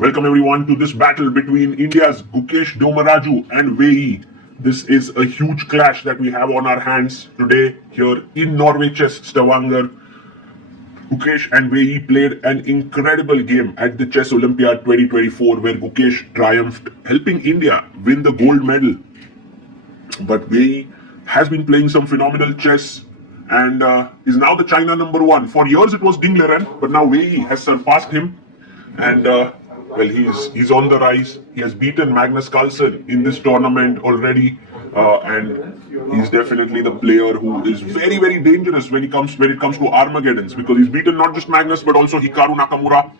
Welcome everyone to this battle between India's Gukesh Domaraju and Wei. This is a huge clash that we have on our hands today here in Norway Chess Stavanger. Gukesh and Wei played an incredible game at the Chess Olympiad 2024 where Gukesh triumphed, helping India win the gold medal. But Wei has been playing some phenomenal chess and is now the China number one. For years it was Ding Liren, but now Wei has surpassed him. And he's on the rise. He has beaten Magnus Carlsen in this tournament already, and he's definitely the player who is very, very dangerous when it comes to Armageddons, because he's beaten not just Magnus but also Hikaru Nakamura.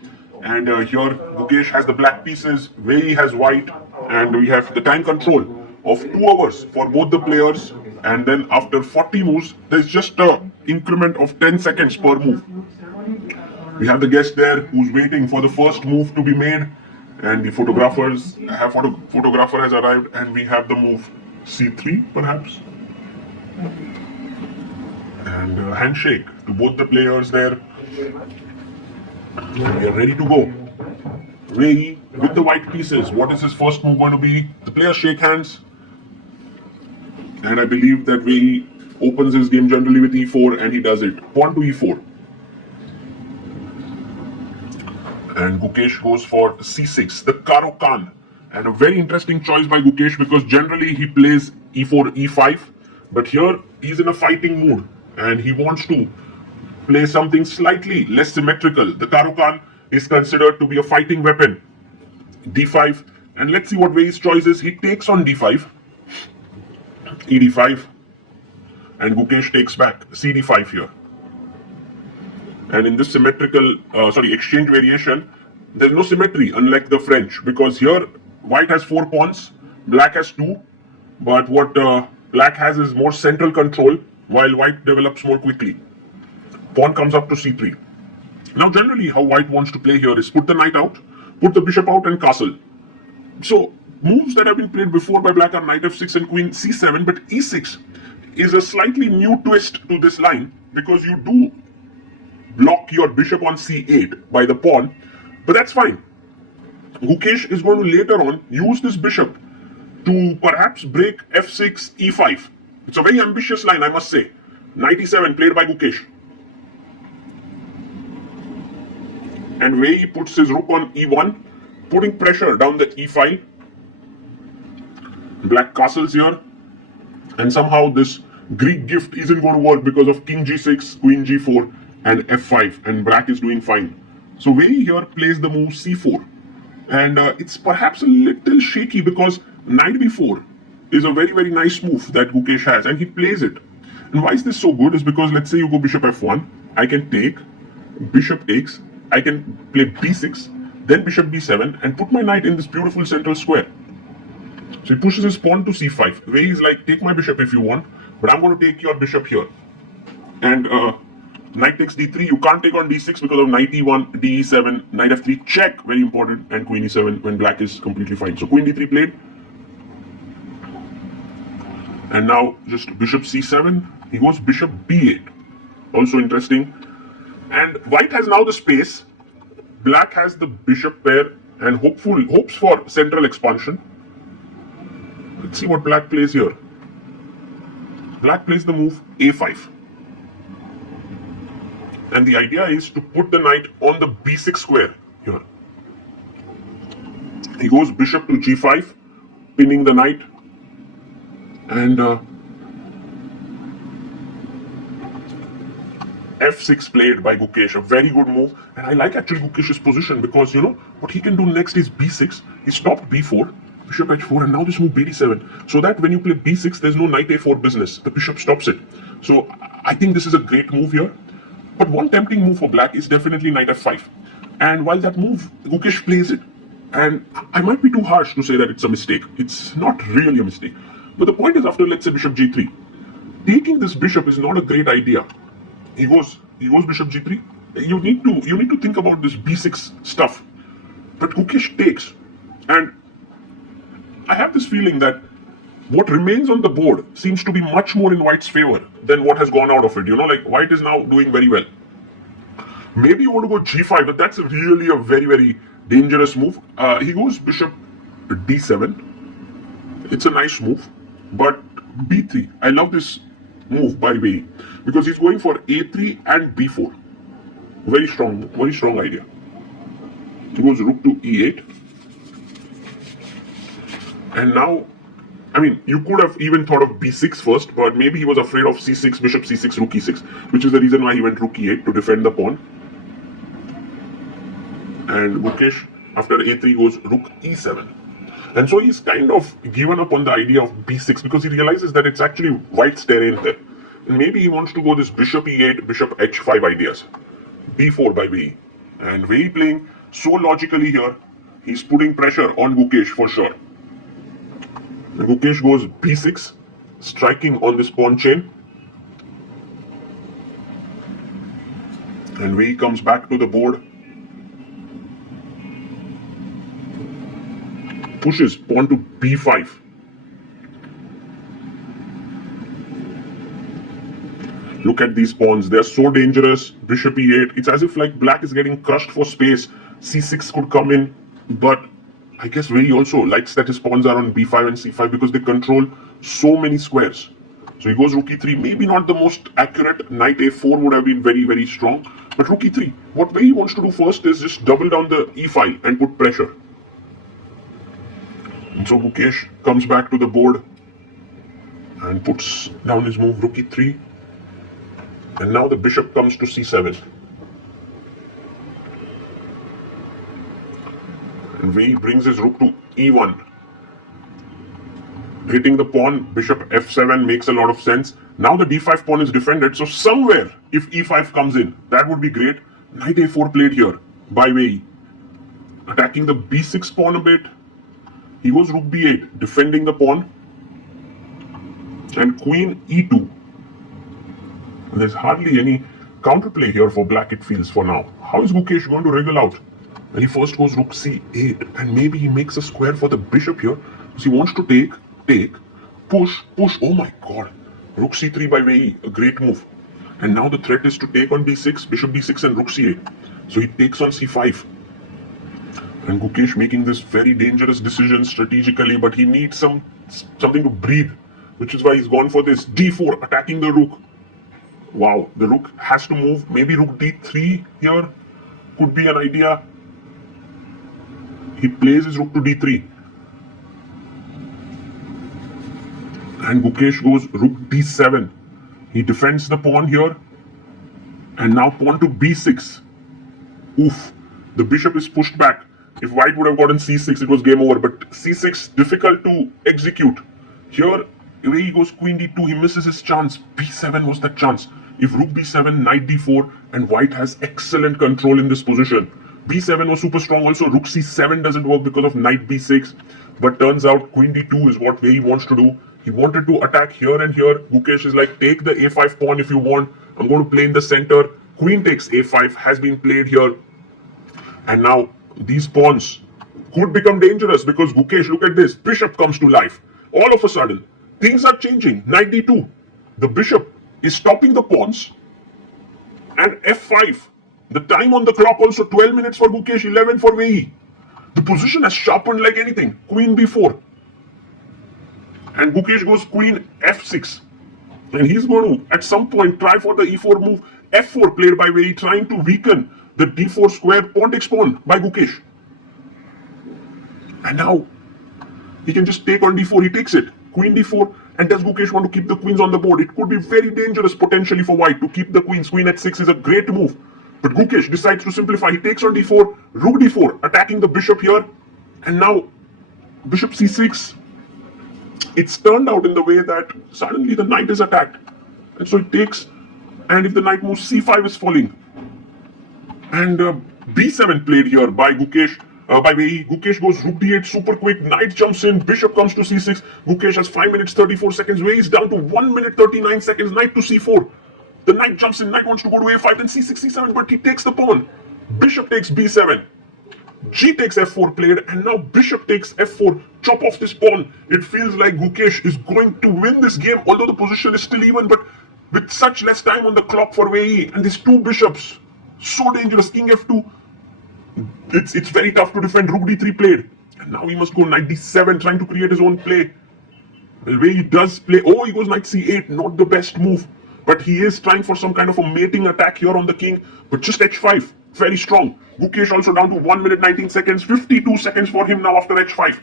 And here Gukesh has the black pieces, Wei has white, and we have the time control of 2 hours for both the players. And then after 40 moves, there's just an increment of 10 seconds per move. We have the guest there who's waiting for the first move to be made, and the photographer has arrived, and we have the move C3 perhaps, and handshake to both the players there. We are ready to go. Wei with the white pieces. What is his first move going to be? The players shake hands, and I believe that Wei opens his game generally with E4, and he does it. Pawn to E4. And Gukesh goes for C6, the Caro-Kann. And a very interesting choice by Gukesh, because generally he plays E4, E5. But here he's in a fighting mood and he wants to play something slightly less symmetrical. The Caro-Kann is considered to be a fighting weapon. D5. And let's see what Wei's choice is. He takes on D5. ED5. And Gukesh takes back CD5 here. And in this exchange variation, there's no symmetry, unlike the French, because here white has 4 pawns, black has 2, but what black has is more central control, while white develops more quickly. Pawn comes up to C3. Now generally how white wants to play here is put the knight out, put the bishop out, and castle. So moves that have been played before by black are knight f6 and queen c7, but e6 is a slightly new twist to this line, because you do block your bishop on c8 by the pawn, but that's fine. Gukesh is going to later on use this bishop to perhaps break f6, e5. It's a very ambitious line, I must say. Knight e7 played by Gukesh. And Wei puts his rook on e1, putting pressure down the e file. Black castles here, and somehow this Greek gift isn't going to work because of king g6, queen g4, and f5, and black is doing fine. So Wei here plays the move c4, and it's perhaps a little shaky because knight b4 is a very, very nice move that Gukesh has, and he plays it. And why is this so good is because let's say you go bishop f1, I can take, bishop takes, I can play b6, then bishop b7, and put my knight in this beautiful central square. So he pushes his pawn to c5. Wei is like, take my bishop if you want, but I'm going to take your bishop here. And knight takes d3, you can't take on d6 because of knight e1, d7, knight f3, check, very important, and queen e7 when black is completely fine. So queen d3 played. And now just bishop c7, he goes bishop b8. Also interesting. And white has now the space, black has the bishop pair, and hopes for central expansion. Let's see what black plays here. Black plays the move a5. And the idea is to put the knight on the b6 square here. He goes bishop to g5, pinning the knight. And f6 played by Gukesh, a very good move. And I like actually Gukesh's position because, you know, what he can do next is b6. He stopped b4, bishop h4, and now this move b7. So that when you play b6, there's no knight a4 business. The bishop stops it. So I think this is a great move here. But one tempting move for black is definitely knight f5. And while that move, Gukesh plays it. And I might be too harsh to say that it's a mistake. It's not really a mistake. But the point is, after, let's say, bishop g3, taking this bishop is not a great idea. He goes bishop g3. You need to think about this b6 stuff. But Gukesh takes. And I have this feeling that what remains on the board seems to be much more in white's favor than what has gone out of it. You know, like white is now doing very well. Maybe you want to go g5, but that's really a very, very dangerous move. He goes bishop d7. It's a nice move, but b3. I love this move by Wei because he's going for a3 and b4. Very strong idea. He goes rook to e8. And now, I mean, you could have even thought of b6 first, but maybe he was afraid of c6, bishop c6, rook e6, which is the reason why he went rook e8 to defend the pawn. And Gukesh, after a3, goes rook e7. And so he's kind of given up on the idea of b6 because he realizes that it's actually white's terrain there. And maybe he wants to go this bishop e8, bishop h5 ideas. b4 by Wei. And Wei playing so logically here, he's putting pressure on Gukesh for sure. And Gukesh goes b6, striking on this pawn chain. And Wei comes back to the board. Pushes pawn to b5. Look at these pawns. They're so dangerous. Bishop e8. It's as if like black is getting crushed for space. c6 could come in. But I guess Wei also likes that his pawns are on b5 and c5 because they control so many squares. So he goes rook e3. Maybe not the most accurate. Knight a4 would have been very, very strong. But rook e3. What Wei wants to do first is just double down the e file and put pressure. And so Gukesh comes back to the board and puts down his move rook e3. And now the bishop comes to c7. And Wei brings his rook to e1. Hitting the pawn, bishop f7 makes a lot of sense. Now the d5 pawn is defended, so somewhere if e5 comes in, that would be great. Knight a4 played here by Wei. Attacking the b6 pawn a bit. He goes rook b8, defending the pawn. And queen e2. There's hardly any counterplay here for black, it feels, for now. How is Gukesh going to wriggle out? And he first goes rook c8. And maybe he makes a square for the bishop here. Because he wants to take, push. Oh my god. Rook c3 by Wei, a great move. And now the threat is to take on b6, bishop b6 and rook c8. So he takes on c5. And Gukesh making this very dangerous decision strategically, but he needs something to breathe, which is why he's gone for this d4, attacking the rook. Wow, the rook has to move. Maybe rook d3 here could be an idea. He plays his rook to d3. And Gukesh goes rook d7. He defends the pawn here. And now pawn to b6. Oof, the bishop is pushed back. If white would have gotten c6, it was game over. But c6, difficult to execute. Here, Wei he goes queen d2, he misses his chance. b7 was that chance. If rook b7, knight d4, and white has excellent control in this position. b7 was super strong also. Rook c7 doesn't work because of knight b6. But turns out queen d2 is what Wei wants to do. He wanted to attack here and here. Gukesh is like, take the a5 pawn if you want. I'm going to play in the center. Queen takes a5 has been played here. And now these pawns could become dangerous because Gukesh, look at this. Bishop comes to life. All of a sudden, things are changing. Knight d2. The bishop is stopping the pawns. And f5. The time on the clock also 12 minutes for Gukesh, 11 for Wei. The position has sharpened like anything. Queen b4. And Gukesh goes queen f6. And he's going to, at some point, try for the e4 move. f4 played by Wei, trying to weaken the d4 square. Pawn takes pawn by Gukesh. And now, he can just take on d4. He takes it. Queen d4. And does Gukesh want to keep the queens on the board? It could be very dangerous potentially for white to keep the queens. Queen h6 is a great move. But Gukesh decides to simplify. He takes on d4. Rook d4. Attacking the bishop here. And now, bishop c6. It's turned out in the way that suddenly the knight is attacked. And so it takes, and if the knight moves, c5 is falling. And b7 played here by Gukesh, by Wei. Gukesh goes rook d8 super quick, knight jumps in, bishop comes to c6. Gukesh has 5 minutes 34 seconds. Wei is down to 1 minute 39 seconds, knight to c4. The knight jumps in, knight wants to go to a5, then c6, c7, but he takes the pawn. Bishop takes b7. G takes f4 played, and now bishop takes f4. Chop off this pawn. It feels like Gukesh is going to win this game, although the position is still even, but with such less time on the clock for Wei, and these two bishops, so dangerous. King f2. It's very tough to defend. Rook d3 played. And now he must go knight d7, trying to create his own play. The way he does play, oh, he goes knight c8, not the best move. But he is trying for some kind of a mating attack here on the king. But just h5, very strong. Gukesh also down to 1 minute 19 seconds, 52 seconds for him now after h5.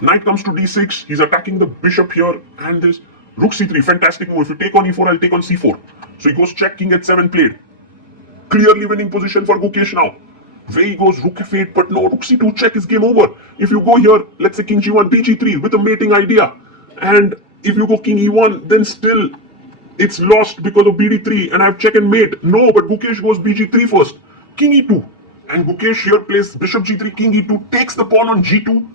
Knight comes to d6, he's attacking the bishop here, and this rook c3, fantastic move. If you take on e4, I'll take on c4. So he goes check, king h7 played. Clearly winning position for Gukesh now. Where he goes rook f8, but no, rook c2 check is game over. If you go here, let's say king g1, bg3 with a mating idea, and if you go king e1, then still it's lost because of bd3, and I have check and mate. No, but Gukesh goes bg3 first, king e2, and Gukesh here plays bishop g3, king e2, takes the pawn on g2.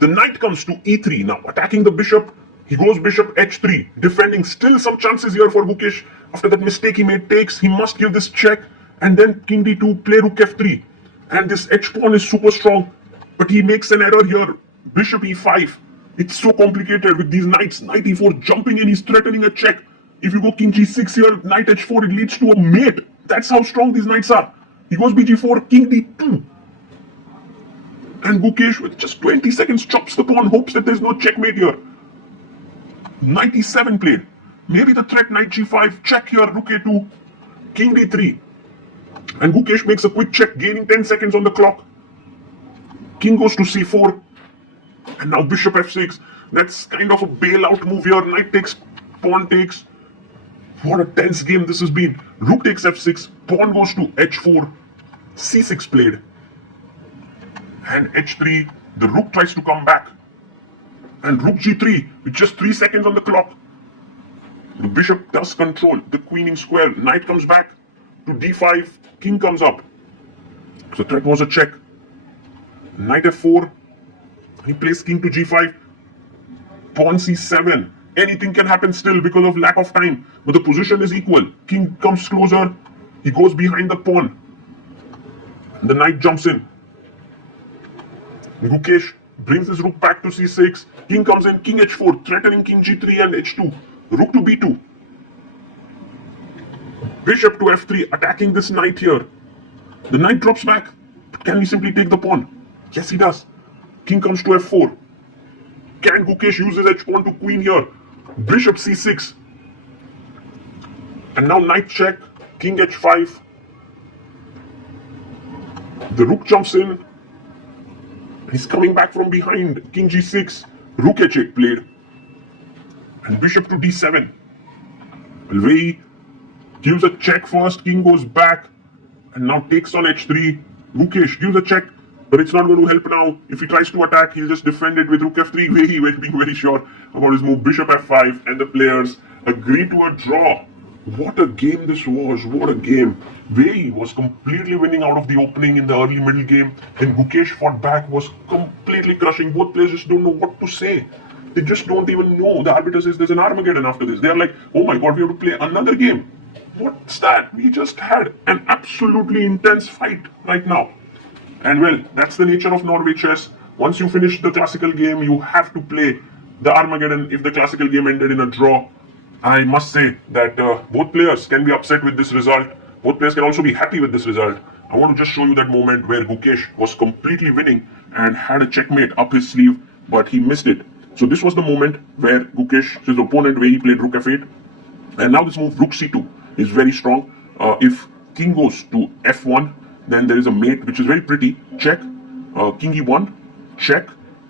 The knight comes to e3 now, attacking the bishop. He goes bishop h3, defending. Still some chances here for Gukesh. After that mistake he made, takes, he must give this check, and then king d2, play rook f3. And this h-pawn is super strong, but he makes an error here. Bishop e5. It's so complicated with these knights. Knight e4 jumping in, he's threatening a check. If you go king g6 here, knight h4, it leads to a mate. That's how strong these knights are. He goes bg4, king d2. And Gukesh, with just 20 seconds, chops the pawn, hopes that there's no checkmate here. Knight e7 played. Maybe the threat, knight g5, check here, rook a2, king d3. And Gukesh makes a quick check, gaining 10 seconds on the clock. King goes to c4. And now bishop f6. That's kind of a bailout move here. Knight takes, pawn takes. What a tense game this has been. Rook takes f6. Pawn goes to h4. c6 played. And h3. The rook tries to come back. And rook g3 with just 3 seconds on the clock. The bishop does control the queen in square. Knight comes back to d5. King comes up. So that was a check. Knight f4. He plays king to g5. Pawn c7. Anything can happen still because of lack of time. But the position is equal. King comes closer. He goes behind the pawn. The knight jumps in. Gukesh brings his rook back to c6. King comes in. King h4. Threatening king g3 and h2. Rook to b2. Bishop to f3, attacking this knight here. The knight drops back. Can he simply take the pawn? Yes, he does. King comes to f4. Can Gukesh use his h-pawn to queen here? Bishop c6. And now knight check. King h5. The rook jumps in. He's coming back from behind. King g6. Rook h8 played. And bishop to d7. Alvei gives a check first, king goes back, and now takes on h3. Gukesh gives a check, but it's not going to help now. If he tries to attack, he'll just defend it with rook f3. He will be very sure about his move. Bishop f5, and the players agree to a draw. What a game this was, what a game. Wei was completely winning out of the opening in the early middle game, and Gukesh fought back, was completely crushing. Both players just don't know what to say. They just don't even know. The arbiter says there's an Armageddon after this. They're like, oh my god, we have to play another game. What's that? We just had an absolutely intense fight right now. And well, that's the nature of Norway chess. Once you finish the classical game, you have to play the Armageddon. If the classical game ended in a draw, I must say that both players can be upset with this result. Both players can also be happy with this result. I want to just show you that moment where Gukesh was completely winning and had a checkmate up his sleeve, but he missed it. So this was the moment where Gukesh, his opponent, where he played rook f8. And now this move, rook c2, is very strong. If king goes to f1, then there is a mate, which is very pretty. Check, king e1, check,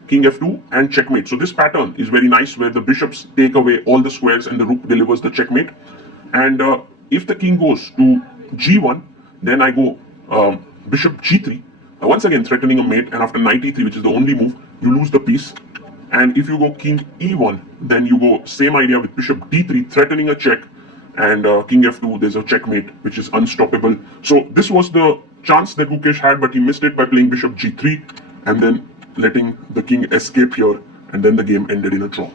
king f2, and checkmate. So this pattern is very nice, where the bishops take away all the squares and the rook delivers the checkmate. And if the king goes to g1, then I go bishop g3, once again threatening a mate, and after knight e3, which is the only move, you lose the piece. And if you go king e1, then you go same idea with bishop d3, threatening a check, and king f2, there's a checkmate, which is unstoppable. So this was the chance that Gukesh had, but he missed it by playing bishop g3, and then letting the king escape here, and then the game ended in a draw.